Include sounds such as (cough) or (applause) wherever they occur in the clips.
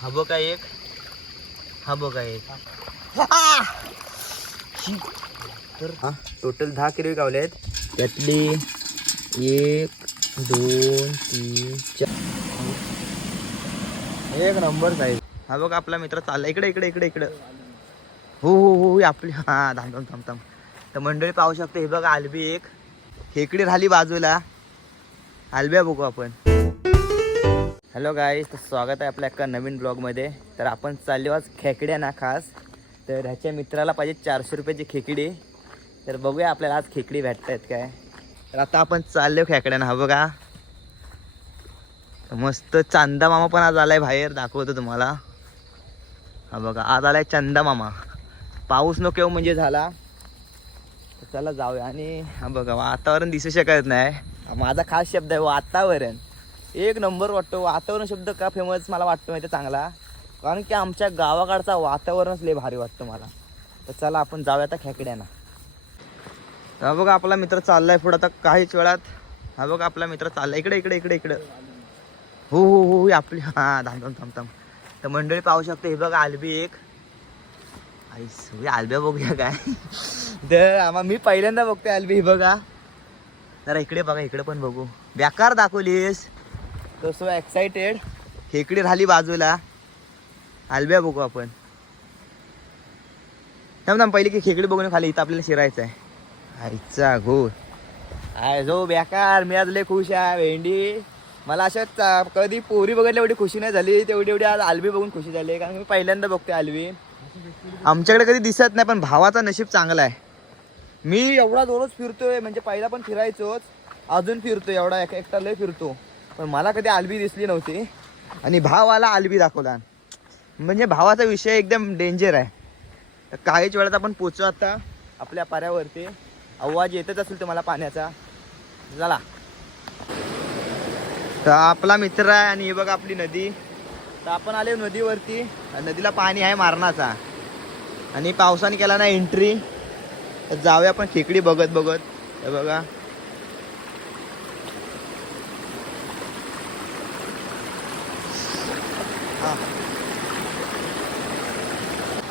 हा बघा एक. हा बघा एक. तर हा टोटल दहा किलो गावले आहेत. त्यातली एक दोन तीन चार. एक नंबर साईज. हा बघ आपला मित्र चालला. इकडे इकडे इकडे इकडे. हो हो हो ही आपली. हा थांब थांब थांब थांब. तर मंडळी पाहू शकतो हे बघा आलबी एक. खेकडी राहिली बाजूला. आलब्या बघू आपण. हॅलो गाईज तर स्वागत आहे आपल्या एका नवीन ब्लॉगमध्ये तर आपण चाललो आज खेकड्या ना खास. तर ह्याच्या मित्राला पाहिजे चारशे रुपयाची खेकडी. तर बघूया आपल्याला आज खेकडी भेटत आहेत काय. तर आता आपण चाललो खेकड्यानं. हा बघा. मस्त चांदा मामा पण आज आलाय बाहेर. दाखवतो तुम्हाला. हा बघा आज आलाय चंदा मामा. पाऊस नको म्हणजे झाला. चला जाऊया. आणि हा बघा वातावरण दिसू शकत नाही. माझा खास शब्द आहे वातावरण. एक नंबर वाटतो. वातावरण शब्द का फेमस मला वाटतो माहिती चांगला? कारण की आमच्या गावाकडचा वातावरणच लय भारी वाटतं मला. तर चला आपण जाऊया आता खेकड्यांना. हा बघा आपला मित्र चाललाय पुढं आता काहीच वेळात. हा बघा आपला मित्र चाललाय. इकडे इकडे इकडे इकडे. हो हो हो आपली हा थांब थांब थांब थांब. तर मंडळी पाहू शकतो हे बघा आलबी एक. आईस हे आलब्या बघूया काय. तर आम्हा मी पहिल्यांदा बघते आलबी हे बघा. जरा इकडे बघा इकडे पण बघू. बेकार दाखवलीस. तो सो एक्साइटेड खेकडी राहिली बाजूला. आलब्या बघू आपण. थांब थांब पहिली की खेकडी बघून खाली इथं आपल्याला शिरायचं आहे. आईचा घोर आय जो बेकार मी आज लय खुश आहे भेंडी. मला अशा कधी पोरी बघितली एवढी खुशी नाही झाली. तेवढी एवढी आज आलबी बघून खुशी झाली कारण मी पहिल्यांदा बघतोय आलबी आमच्याकडे कधी दिसत नाही पण भावाचा नशीब चांगला आहे. मी एवढा दररोज फिरतोय म्हणजे पहिला पण फिरायचोच अजून फिरतो एवढा एक एकटा लय फिरतो. पण मला कधी आलबी दिसली नव्हती. आणि भावाला आलबी दाखवला. म्हणजे भावाचा विषय एकदम डेंजर आहे. तर काहीच वेळात आपण पोचू आता आपल्या पाऱ्यावरती. आवाज येतच असेल तुम्हाला पाण्याचा. चला. तर आपला मित्र आहे आणि हे बघा आपली नदी. तर आपण आले नदीवरती. नदीला पाणी आहे मारणाचा आणि पावसाने केला ना एंट्री तर जाऊया आपण खेकडी बघत बघत. हे बघा.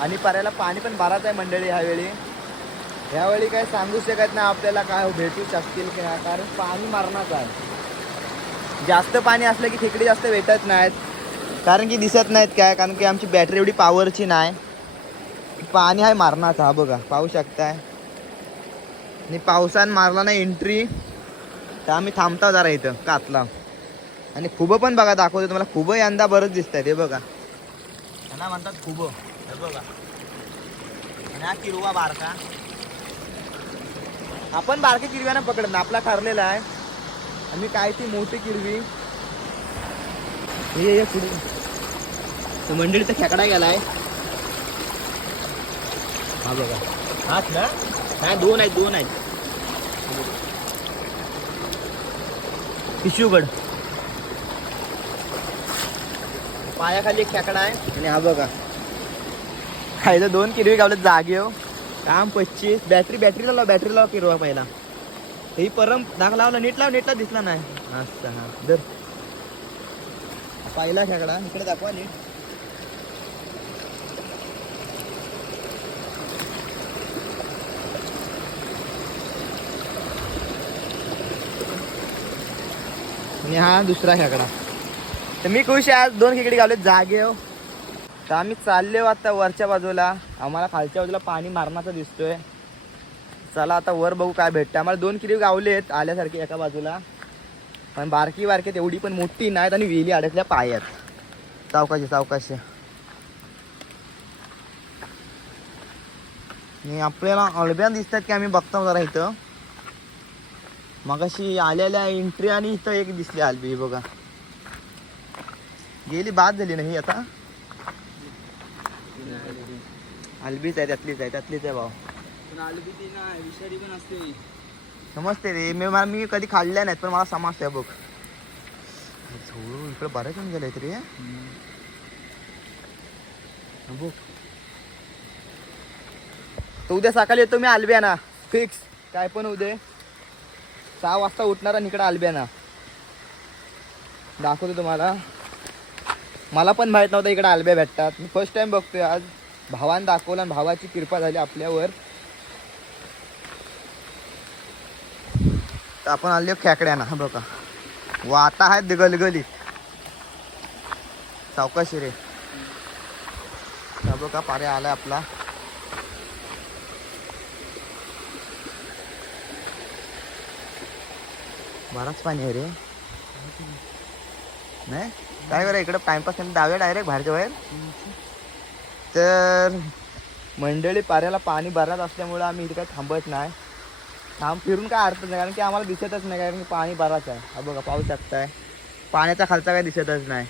आणि पर्याला पाणी पण भराच आहे मंडळी ह्यावेळी. ह्यावेळी काय सांगू शकत नाही आपल्याला काय भेटू शकतील की नाही कारण पाणी मारणाचं आहे. जास्त पाणी असलं की खेकडे जास्त भेटत नाहीत. कारण की दिसत नाहीत काय कारण की आमची बॅटरी एवढी पॉवरची नाही. पाणी आहे मारणाचा हा बघा पाहू शकताय. आणि पावसान मारला नाही एंट्री तर आम्ही थांबतो जरा इथं कातला. आणि खुबं पण बघा दाखवतो तुम्हाला खुबं यंदा बरंच दिसत आहे ते बघा. त्यांना म्हणतात खुबं बघा. आणि हा किरवा बारका. आपण बारके किरव्यानं पकडत आपला ठरलेला आहे. आणि काय ती मोठी किरवी. हे पुढे. मंडळी तर खेकडा गेलाय. हा बघा. हाच ना? नाही दोन आहेत दोन आहेत. पिशूगड पायाखाली एक खेकडा आहे. आणि हा बघा. खायचं दोन किरवी गावले जागे हो. काम पच्चीस. बॅटरी बॅटरीला लाव बॅटरी लाव किरवा पहिला. ही परम दाख लावला नीट लाव नीटला दिसला नाही. अच्छा हा. दर पहिला खेकडा इकडे दाखवा नीट. आणि हा दुसरा खेकडा. तर मी खुश आहे आज दोन खेकडे गावले जागे हो. तर आम्ही चालले आता वरच्या बाजूला. आम्हाला खालच्या बाजूला पाणी मारण्याचं दिसतोय. चला आता वर बघू काय भेटतं आम्हाला दोन किलो गावले आहेत आल्यासारखे एका बाजूला. पण बारकी बारकी एवढी पण मोठी नाहीत आणि वेली अडकल्या पायात. सावकाशी सावकाशी. नाही आपल्याला अळब्या दिसतात की आम्ही बघतो जरा इथं. मगाशी आलेल्या एंट्री आणि इथं एक दिसली आलबी बघा. गेली बाद झाली नाही आता. आलबीच आहे त्यातलीच आहे त्यातलीच आहे भाऊ. विषारी पण असते समजते रे. मी मला मी कधी खाल्ल्या नाहीत पण मला समजते बघ. झोळू इकडे बऱ्याच येऊन गेले तरी. बघ. तो उद्या सकाळी येतो मी आलब्याना. फिक्स काय पण उद्या. सहा वाजता उठणार आणि इकडे आलब्याना. दाखवतो तुम्हाला. मला पण माहीत नव्हतं इकडे आलब्या भेटतात. मी फर्स्ट टाइम बघतोय आज. भावानं दाखवला आणि भावाची कृपा झाली आपल्यावर. आपण आलो खेकड्याना बघा. वाता आहेत गलगलीत सावकाशी रे. हा बघा पारे आलाय आपला. बराच पाणी आहे रे. नाही? काय करा इकडं टाइमपास डावे डायरेक्ट बाहेरच्या बाहेर? तर मंडळी पाऱ्याला पाणी भरत असल्यामुळं आम्ही इथे काही थांबत नाही. थांब फिरून काय अर्थ नाही कारण की आम्हाला दिसतच नाही कारण की पाणी बराच आहे. हा बघा पाऊस शकताय पाण्याचा खालचा काही दिसतच नाही.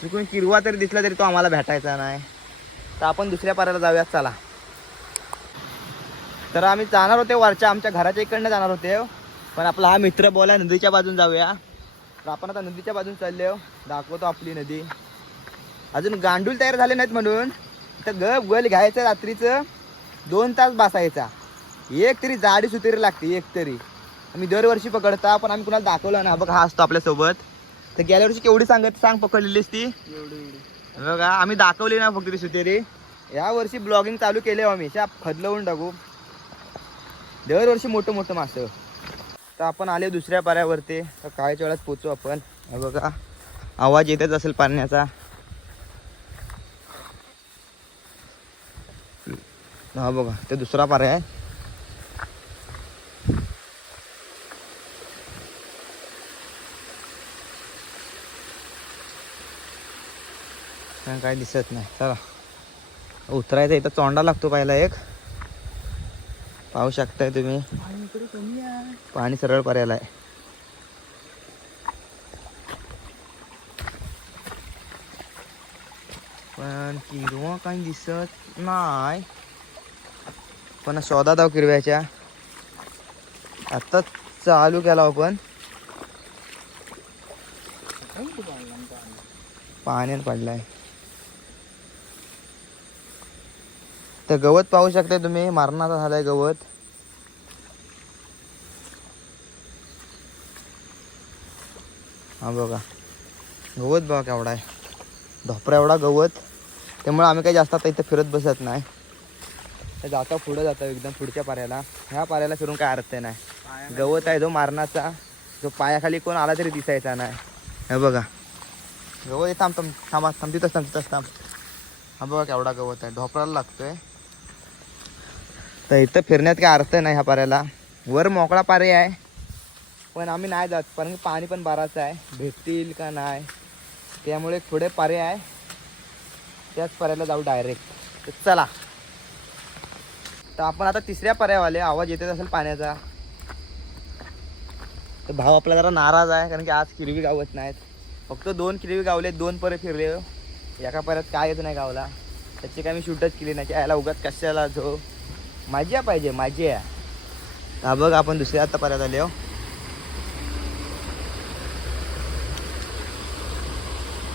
चुकून किरवा तरी दिसला तरी तो आम्हाला भेटायचा नाही. तर आपण दुसऱ्या पाऱ्याला जाऊयात चला. तर आम्ही जाणार होते वरच्या आमच्या घराच्या इकडनं जाणार होते. पण आपला हा मित्र बोला नदीच्या बाजून जाऊया. तर आपण आता नदीच्या बाजून चालले दाखवतो आपली नदी. अजून गांडूल तयार झाले नाहीत म्हणून. तर गप गल घ्यायचं रात्रीचं. दोन तास बसायचा. एक तरी जाडी सुतरी लागते एक तरी. आम्ही दरवर्षी पकडता पण आम्ही कुणाला दाखवलं ना बघ हा असतो आपल्यासोबत. तर गेल्या वर्षी केवढी सांगत सांग पकडलेलीस ती? एवढे एवढे. बघा आम्ही दाखवली ना फक्त ती सुतेरी. या वर्षी ब्लॉगिंग चालू केले हो आम्ही. शा खदलवून टाकू. दरवर्षी मोठं मोठं मासं तर आपण आले दुसऱ्या पाऱ्यावरती. तर काळच्या वेळात पोचू आपण. बघा आवाज येतच असेल पाण्याचा. हा बघा ते दुसरा पारा आहे. पण काय दिसत नाही. चला. उतरायचं इथं चोंडा लागतो पाहिला एक. पाहू शकताय तुम्ही. पाणी सरळ पर्यायला आहे. पण किरवा काही दिसत नाही. पण शोधात आहो किरव्याच्या. आत्ताच चालू केला आपण. पाण्यात पडलाय. तर गवत पाहू शकता तुम्ही मारणाचा झालाय गवत. हा बघा. गवत बघा केवढा आहे. धोपरा एवढा गवत. त्यामुळे आम्ही काही जास्त आता इथं फिरत बसत नाही. तर जाता पुढं जातो एकदम पुढच्या पाऱ्याला. ह्या पाऱ्याला फिरून काय अर्थ नाही. गवत आहे जो मारणाचा जो पायाखाली कोण आला तरी दिसायचा नाही. हे बघा. गवत हे थांब थांब थांबा थांब तिथंच थांब. तिथंच थांब हा बघा केवढा गवत आहे. ढोपराला लागतोय. तर इथं फिरण्यात काय अर्थ नाही ह्या पाऱ्याला. वर मोकळा पारे आहे. पण आम्ही नाही जात कारण की पाणी पण बाराचं आहे. भेटतील का नाही? त्यामुळे थोडे पारे आहे. त्याच पाऱ्याला जाऊ डायरेक्ट तर चला. तर आपण आता तिसऱ्या पर्यावाले आवाज येतच असेल पाण्याचा. तर भाव आपला जरा नाराज आहे कारण की आज किरवी गावत नाहीत. फक्त दोन किरवी गावले दोन परत फिरले. एका पर्यात काय येत नाही गावला. त्याची काय मी शूटच केली नाही की यायला उगाच कशाला जो. माझी पाहिजे मजा हा बघ आपण दुसऱ्या आता पर्यात आले हो.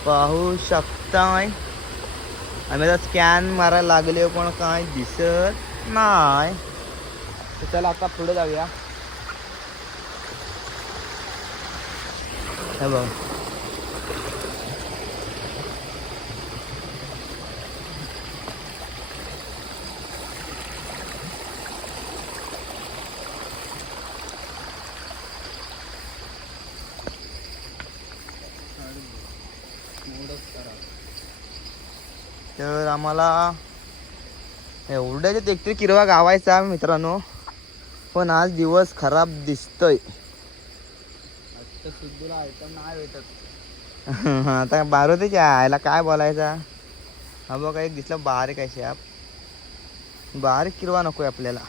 पाहू शकता आम्ही आता स्कॅन मारायला लागले पण काय दिसत नाही तर चला आता पुढे जाऊया हे बघ तर आम्हाला एवढ्याच्यात एकतरी किरवा गावायचा मित्रांनो पण आज दिवस खराब दिसतोय. (laughs) आता सिद्धूला आता बारोतीच्या आयला काय बोलायचा? हा बघा एक दिसला बारीक आहे शाप. बारीक किरवा नकोय आपल्याला.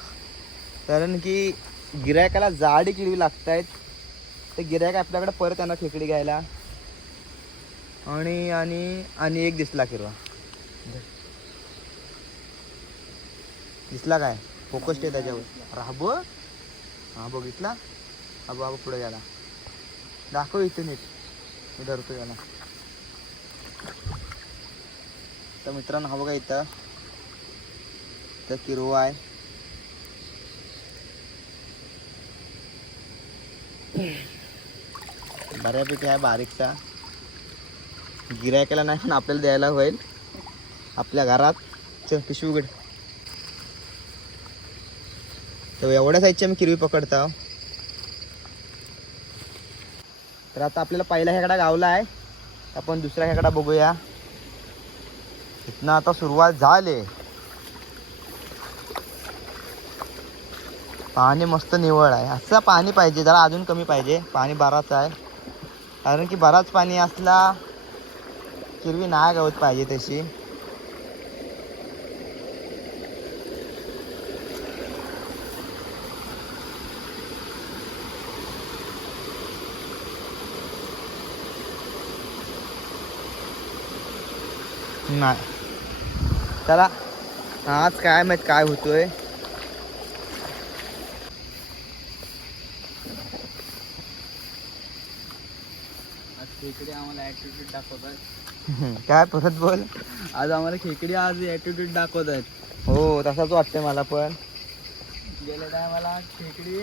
कारण की गिरायकाला जाडी किरवी लागतायत. ते गिरायक आपल्याकडे परत त्यांना खेकडी घ्यायला. आणि आणि आणि एक दिसला किरवा. दिसला काय? फोकस ठेव त्याच्यावर. राहब. हा बघितला हा बाबा पुढे गेला. दाखव इथे नीट मी धरतो याला. तर मित्रांनो हा बघा इथं. तर किरवा आहे. बऱ्यापैकी आहे बारीकचा गिरायकाला नाही पण आपल्याला द्यायला होईल. आपल्या घरात. च पिशवी उघड. तर एवढ्या साईजची आम्ही किरवी पकडतो. तर आता आपल्याला पहिला हेकडा गावला आहे. आपण दुसरा हेकडा बघूया. इथनं आता सुरुवात झाली. पाणी मस्त निवळ आहे. असं पाणी पाहिजे जरा अजून कमी पाहिजे. पाणी बराच आहे. कारण की बराच पाणी असला किरवी नाही गावत पाहिजे तशी. नाही. चला. आज काय माहीत काय होतोय. आज खेकडी आम्हाला ॲटिट्यूड दाखवतात काय परत बोल. आज आम्हाला खेकडी आज ॲटिट्यूड दाखवत आहेत. हो तसाच वाटतंय मला पण. गेल्या टायमाला खेकडी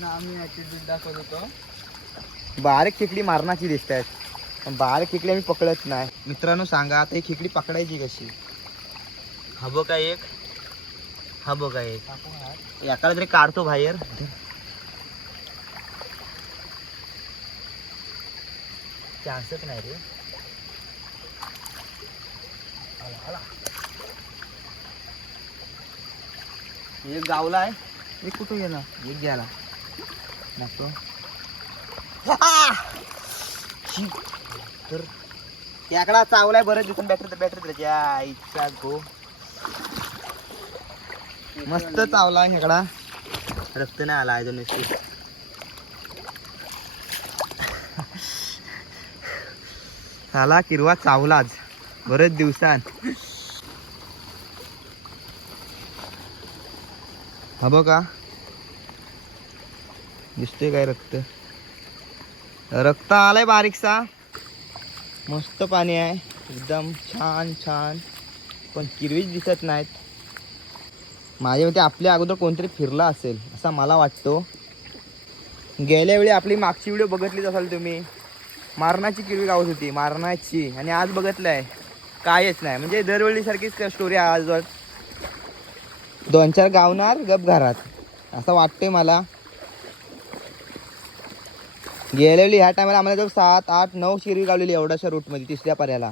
ना आम्ही ॲटिट्यूड दाखवत होतो. बारीक खेकडी मारण्याची दिसत आहेत पण बारीक खेकडी आम्ही पकडत नाही. मित्रांनो सांगा आता ही खेकडी पकडायची कशी? हा बघा एक. हा बघा एक. एकाला तरी काढतो बाहेर. चान्सच नाही रे. आला, आला. एक गावला आहे. एक कुठं गेला एक गेला शी. तर त्याकडा चावलाय बरं दिसून बॅटरी बॅटरी त्याच्या आईचा गो. मस्त चावला खेकडा रक्त नाही आला अजून नुसती. (laughs) झाला किरवा चावलाच बरेच दिवसान. हा का दिसते काय रक्त? रक्त आलाय बारीकसा. मस्त पाणी आहे. एकदम छान छान. पण किरवीच दिसत नाहीत. माझ्या मते आपल्या अगोदर कोणतरी फिरला असेल असा मला वाटतो. गेल्या वेळी आपली मागची व्हिडिओ बघितलीच असाल तुम्ही. मारणाची किरवी गावत होती मारणाची. आणि आज बघितलंय. कायच नाही. म्हणजे दरवेळीसारखीच स्टोरी स्टोरी आज दोन चार गावणार गप घरात. असं वाटतंय मला. गेलेली ह्या टायमाला आम्हाला जर सात आठ नऊ शिरवी गावलेली एवढ्याशा रूटमध्ये तिसऱ्या पर्याला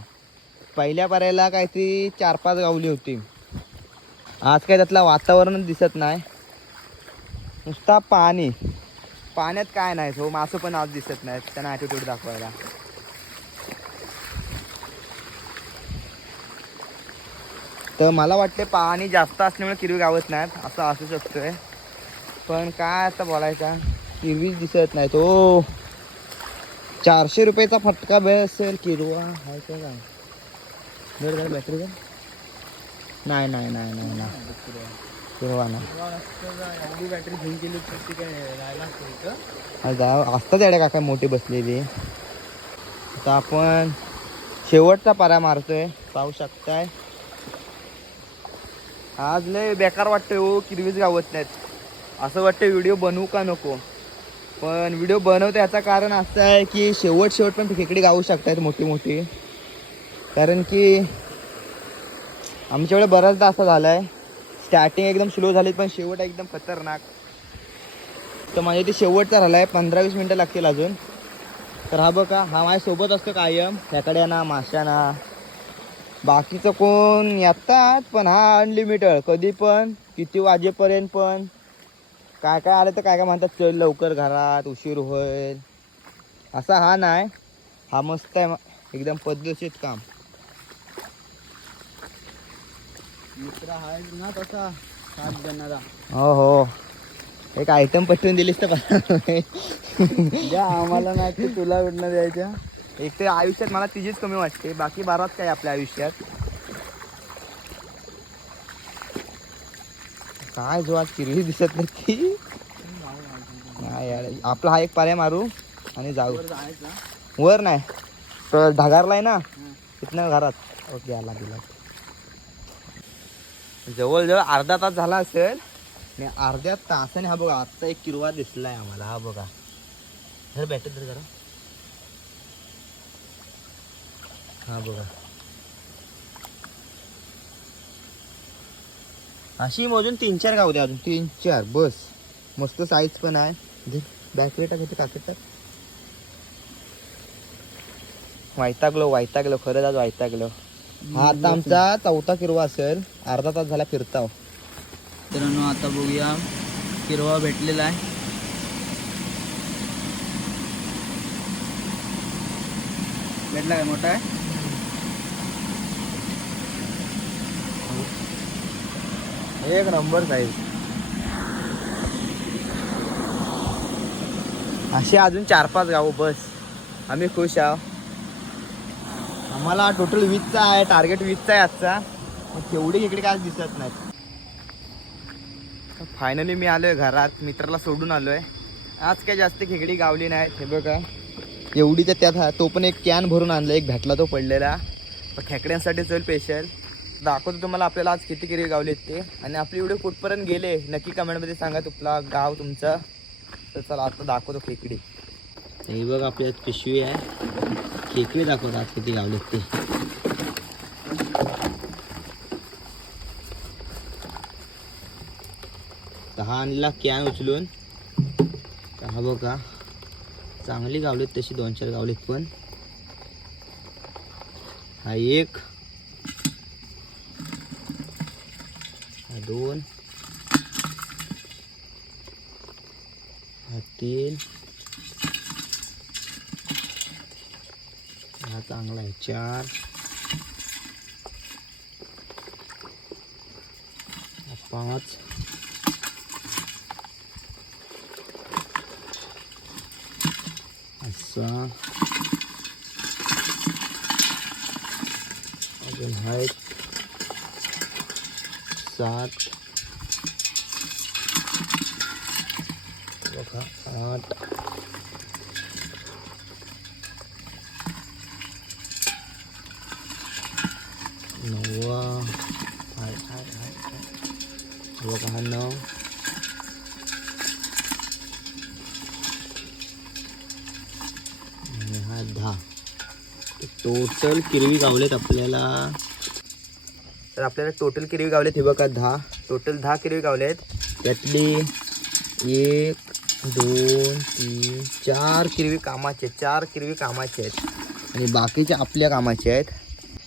पहिल्या पर्याला काहीतरी चार पाच गावली होती. आज काय त्यातलं वातावरण दिसत नाही. नुसता पाणी. पाण्यात काय नाही हो मासं पण आज दिसत नाहीत त्यांना ॲटिट्यूड दाखवायला. तर मला वाटते पाणी जास्त असल्यामुळे किरवी गावत नाहीत असं असू शकतोय. पण काय आता बोलायचा किरवीच दिसत नाही तो हो. चारशे रुपयाचा फटका भेळ असेल किरवा हाय काय काय? बरं झालं बॅटरी का नाही नाही नाही नाही नाही. किरवा नाही. बॅटरी घेऊन गेली ती काय राहिला जा- असतात येड्या काका मोठी बसलेली. आता आपण शेवटचा पारा मारतोय. पाहू शकताय. आज लय बेकार वाटतोय हो किरवीच गावत नाहीत असं वाटतं व्हिडिओ बनवू का नको? पण व्हिडिओ बनवते याचं कारण असं आहे की शेवट शेवट पण खेकडी गावू शकतात मोठी मोठी. कारण की आमच्याकडे बऱ्याचदा असं झालं आहे स्टार्टिंग एकदम स्लो झाली पण शेवट एकदम खतरनाक. तर माझ्या ते शेवटचा राहिला आहे पंधरा वीस मिनटं लागतील अजून. तर हा बघा हा माझ्या सोबत असतो कायम. खेकड्याना माशांना. बाकीचं कोण येतात पण हा अनलिमिटेड कधी पण किती वाजेपर्यंत पण. काय काय आलं तर काय काय म्हणतात चल लवकर घरात उशीर होईल. असा हा नाही. हा मस्त आहे एकदम पद्धतशीर काम. मित्र आहे ना तसा सात जणाला. हो हो. एक आयटम पटवून दिलीस तर. द्या आम्हाला नाही की तुला कुठनं द्यायच्या एक तर आयुष्यात मला तिचीच कमी वाटते. बाकी बराच काय आपल्या आयुष्यात. काय जो आज किरवी दिसत नाही नाही यार आपला हा एक पाऱ्या मारू आणि जाऊ. वर नाही तो ढगारलाय ना हं. तिथनं घरात. ओके आला दिला. जवळजवळ अर्धा तास झाला असेल. आणि अर्ध्या तासाने हा बघा आत्ता एक किरवा दिसलाय आम्हाला हा बघा. धर जरा. हा बघा. अशी मोजून तीन चार गाव द्या अजून. तीन चार बस. मस्त साईज पण आहे. बॅटरी टाक काकेट टाक वैतागलो वैतागलो खरंच आज वैतागलो. हा आता आमचा चौथा किरवा असेल. अर्धा तास झाला फिरताव. मित्रांनो आता बघूया किरवा भेटलेला आहे. भेटला काय मोठा? आहे एक नंबर साईज. असे अजून चार पाच गाव बस. आम्ही खुश आहो. आम्हाला टोटल वीसचा आहे टार्गेट वीसचा आहे आजचा. मग तेवढी इकडे काय दिसत नाही फायनली मी आलोय घरात मित्राला सोडून आलोय. आज काय जास्त खेकडी गावली नाही हे बघा. एवढी तर त्यात हा- तो पण एक कॅन भरून आणला एक भेटला तो पडलेला. पण खेकड्यांसाठी चल स्पेशल दाखवतो तुम्हाला आपल्याला आज किती किरी गावलेत ते. आणि आपले व्हिडिओ कुठपर्यंत गेले नक्की कमेंटमध्ये सांगा तुला गाव तुमचं. तर चला आता दाखवतो खेकडी. हे बघ आपल्या पिशवी आहे. खेकडी दाखवतो आज किती गावलेत ते. तर आणला कॅन उचलून. हा बघा चांगली गावलीत तशी दोन चार गावलीत पण. हा एक हा दोन हा तीन हा चांगला आहे चार हा पाच हा सहा अजून हा एक सात बघा आठ नववा हाय हाय हाय हाय बघा हा नऊ आणि हा दहा टोटल किरवी गावलेत आपल्याला. तर आपल्याला टोटल किरवी गावलेत हे बघा दहा. टोटल दहा किरवी गावलेत. त्यातली एक दोन तीन चार किरवी कामाचे आहेत. चार किरवी कामाचे आहेत. आणि बाकीचे आपल्या कामाचे आहेत.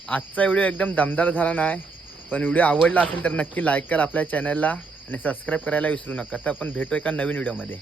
आजचा व्हिडिओ एकदम दमदार झाला नाही पण व्हिडिओ आवडला असेल तर नक्की लाईक करा आपल्या चॅनलला आणि सबस्क्राईब करायला विसरू नका. तर आपण भेटू एका नवीन व्हिडिओमध्ये.